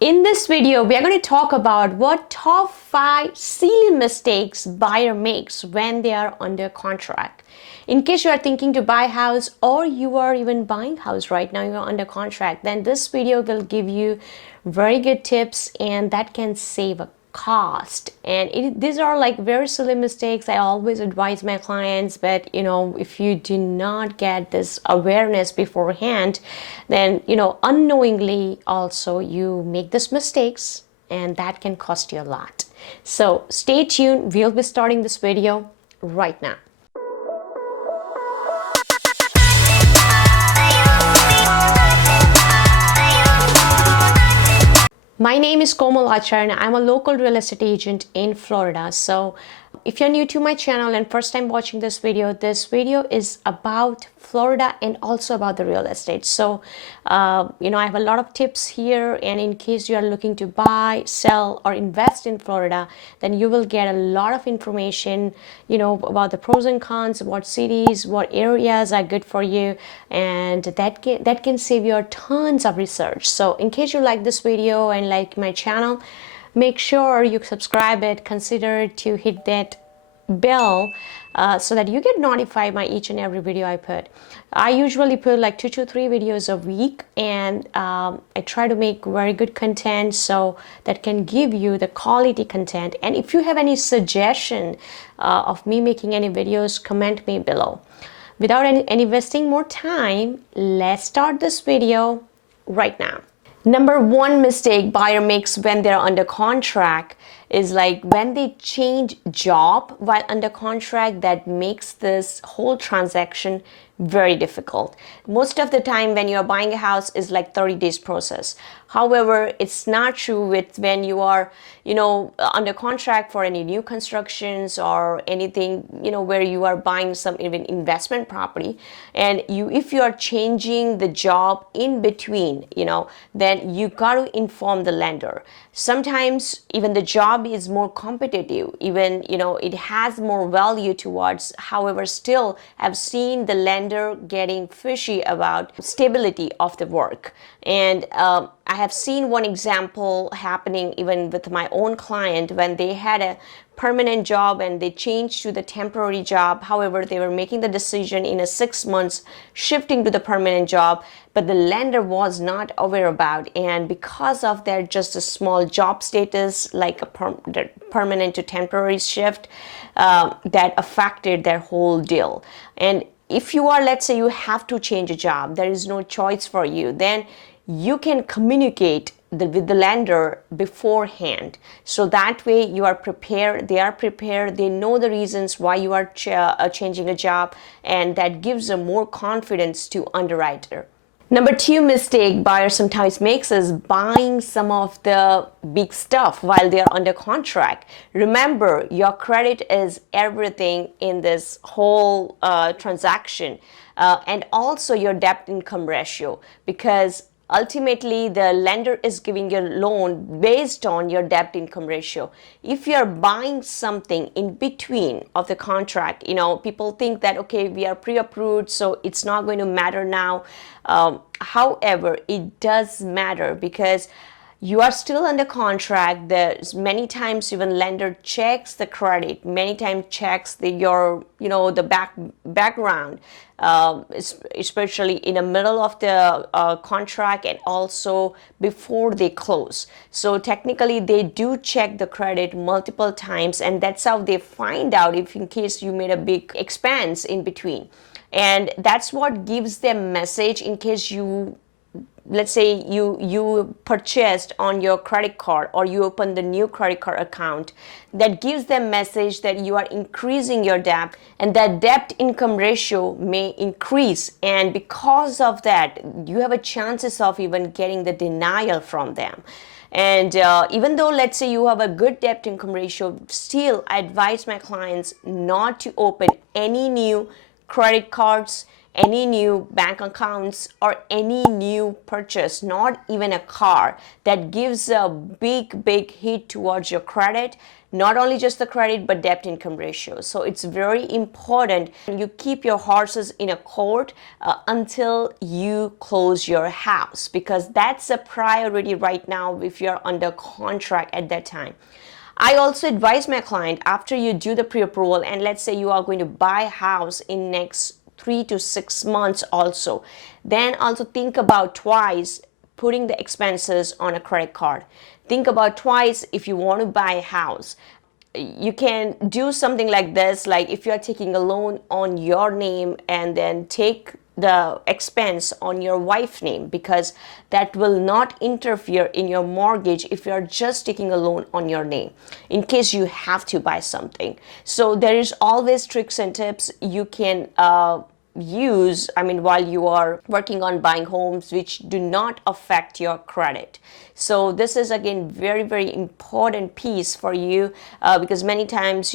In this video, we are going to talk about what top 5 silly mistakes buyer makes when they are under contract. In case you are thinking to buy a house or you are even buying a house right now, you are under contract, then this video will give you very good tips and that can save a cost. And these are like very silly mistakes I always advise my clients, but if you do not get this awareness beforehand, then unknowingly also you make these mistakes and that can cost you a lot. So stay tuned, we'll be starting this video right now. My name is Komal Acharya and I'm a local real estate agent in Florida. So if you're new to my channel and first time watching this video is about Florida and also about the real estate. So, I have a lot of tips here, and in case you are looking to buy, sell, or invest in Florida, then you will get a lot of information, about the pros and cons, what cities, what areas are good for you, and that can save you tons of research. So in case you like this video and like my channel, make sure you subscribe it, consider to hit that bell so that you get notified by each and every video I put. I usually put like 2 to 3 videos a week, and I try to make very good content so that can give you the quality content. And if you have any suggestion of me making any videos, comment me below. Without any wasting more time, let's start this video right now. Number one mistake buyer makes when they're under contract is like when they change job while under contract. That makes this whole transaction very difficult. Most of the time when you're buying a house is like 30 days process. However, it's not true with when you are, under contract for any new constructions or anything, where you are buying some even investment property. And if you are changing the job in between, then you got to inform the lender. Sometimes even the job is more competitive, even, it has more value towards. However, still I've seen the lender getting fishy about stability of the work. And I have seen one example happening even with my own client when they had a permanent job and they changed to the temporary job. However, they were making the decision in a 6 months shifting to the permanent job, but the lender was not aware about. And because of their just a small job status, like a permanent to temporary shift, that affected their whole deal. And if you are, let's say you have to change a job, there is no choice for you, then you can communicate with the lender beforehand. So that way you are prepared, they are prepared, they know the reasons why you are changing a job, and that gives them more confidence to underwriter. Number 2 mistake buyer sometimes makes is buying some of the big stuff while they are under contract. Remember, your credit is everything in this whole transaction, and also your debt income ratio, because ultimately the lender is giving you a loan based on your debt income ratio. If you're buying something in between of the contract, people think that, okay, we are pre-approved, so it's not going to matter now. However, it does matter, because you are still under contract. There's many times even lender checks the credit, many times checks the background, especially in the middle of the contract and also before they close. So technically they do check the credit multiple times, and that's how they find out if in case you made a big expense in between. And that's what gives them message in case you, let's say you purchased on your credit card or you open the new credit card account, that gives them message that you are increasing your debt and that debt income ratio may increase. And because of that, you have a chances of even getting the denial from them. And even though, let's say you have a good debt income ratio, still I advise my clients not to open any new credit cards any new bank accounts or any new purchase, not even a car, that gives a big hit towards your credit, not only just the credit but debt income ratio. So it's very important you keep your horses in a court until you close your house, because that's a priority right now if you're under contract at that time. I also advise my client, after you do the pre-approval and let's say you are going to buy a house in next 3 to 6 months also, then also think about twice putting the expenses on a credit card. Think about twice if you want to buy a house. You can do something like this, like if you are taking a loan on your name and then take the expense on your wife's name, because that will not interfere in your mortgage if you are just taking a loan on your name in case you have to buy something. So there is always tricks and tips you can use, while you are working on buying homes, which do not affect your credit. So this is again very important piece for you, because many times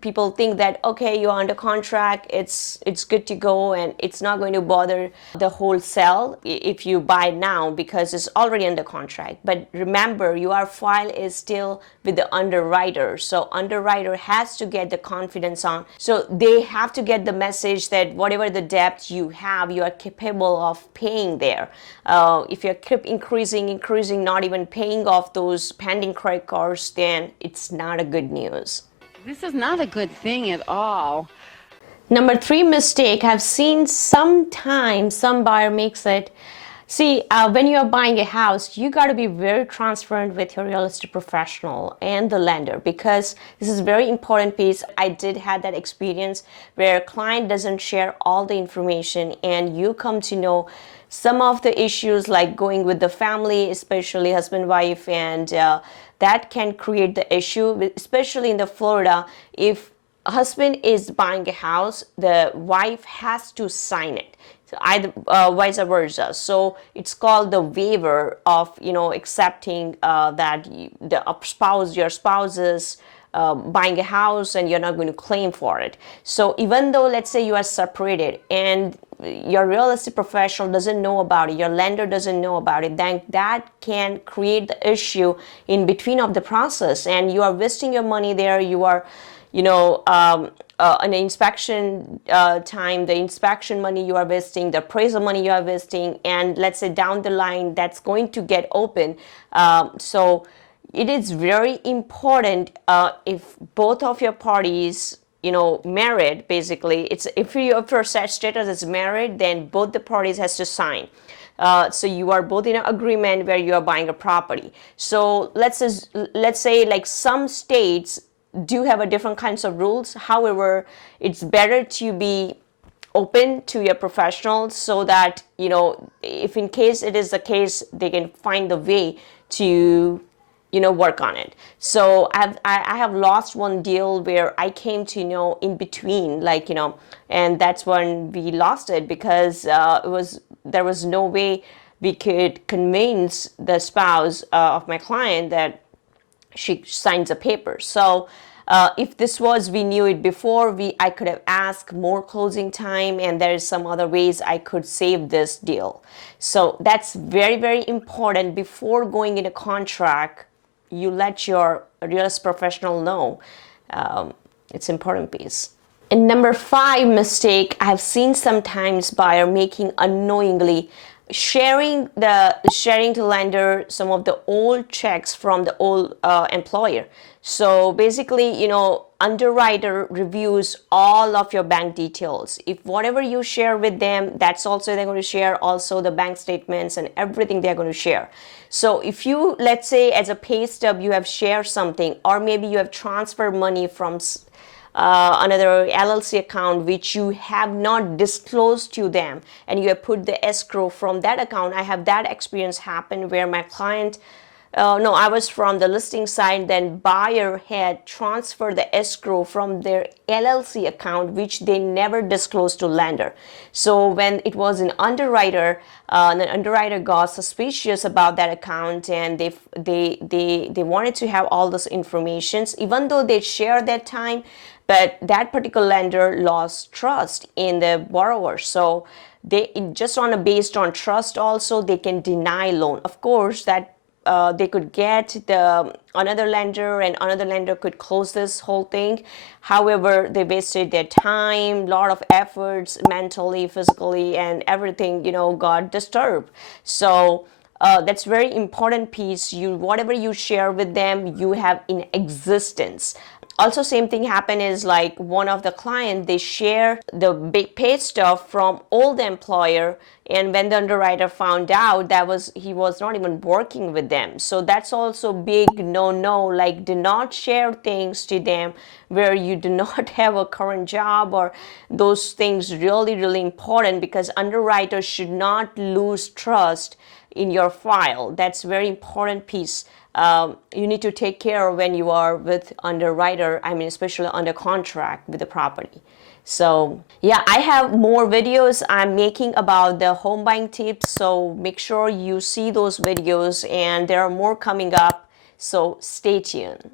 people think that okay, you're under contract, it's good to go and it's not going to bother the wholesale if you buy now because it's already under contract. But remember, your file is still with the underwriter, so underwriter has to get the confidence on, so they have to get the message that whatever the debt you have, you are capable of paying there. If you keep increasing, not even paying off those pending credit cards, then it's not a good news. This is not a good thing at all. Number 3 mistake I've seen sometimes some buyer makes it. See, when you are buying a house, you got to be very transparent with your real estate professional and the lender, because this is a very important piece. I did have that experience where a client doesn't share all the information and you come to know some of the issues like going with the family, especially husband, wife, and that can create the issue, especially in the Florida. If a husband is buying a house, the wife has to sign it. So either vice versa. So it's called the waiver of accepting that your spouse is buying a house and you're not going to claim for it. So even though let's say you are separated and your real estate professional doesn't know about it, your lender doesn't know about it, then that can create the issue in between of the process, and you are wasting your money there. You are an inspection time, the inspection money you are wasting, the appraisal money you are wasting, and let's say down the line that's going to get open. So it is very important if both of your parties married, basically it's if your status is married, then both the parties has to sign. So you are both in an agreement where you are buying a property. So let's say like some states do have a different kinds of rules. However, it's better to be open to your professionals so that if in case it is the case, they can find the way to work on it. So I have lost one deal where I came to in between, and that's when we lost it, because there was no way we could convince the spouse of my client that she signs a paper. So if this was, we knew it before, I could have asked more closing time, and there is some other ways I could save this deal. So that's very important. Before going in a contract, you let your real estate professional know. It's important piece. And number 5 mistake I have seen sometimes buyer making unknowingly, sharing to lender some of the old checks from the old employer. So basically, underwriter reviews all of your bank details. If whatever you share with them, that's also they're going to share also the bank statements and everything they're going to share. So if you, let's say as a pay stub, you have shared something, or maybe you have transferred money from another LLC account which you have not disclosed to them, and you have put the escrow from that account. I have that experience happen where my client No, I was from the listing side. Then buyer had transferred the escrow from their LLC account, which they never disclosed to lender. So when it was an underwriter, the underwriter got suspicious about that account, and they wanted to have all this information, even though they shared that time. But that particular lender lost trust in the borrower, so they just on a based on trust also they can deny loan. Of course, that they could get the another lender, and another lender could close this whole thing. However, they wasted their time, lot of efforts, mentally, physically, and everything, got disturbed. So that's very important piece. You whatever you share with them, you have in existence. Also, same thing happen is like one of the client, they share the big pay stuff from old employer, and when the underwriter found out, that was he was not even working with them. So that's also big no, like do not share things to them where you do not have a current job, or those things really important, because underwriters should not lose trust in your file. That's very important piece. You need to take care when you are with underwriter, I mean especially under contract with the property. So yeah, I have more videos I'm making about the home buying tips, so make sure you see those videos, and there are more coming up, so stay tuned.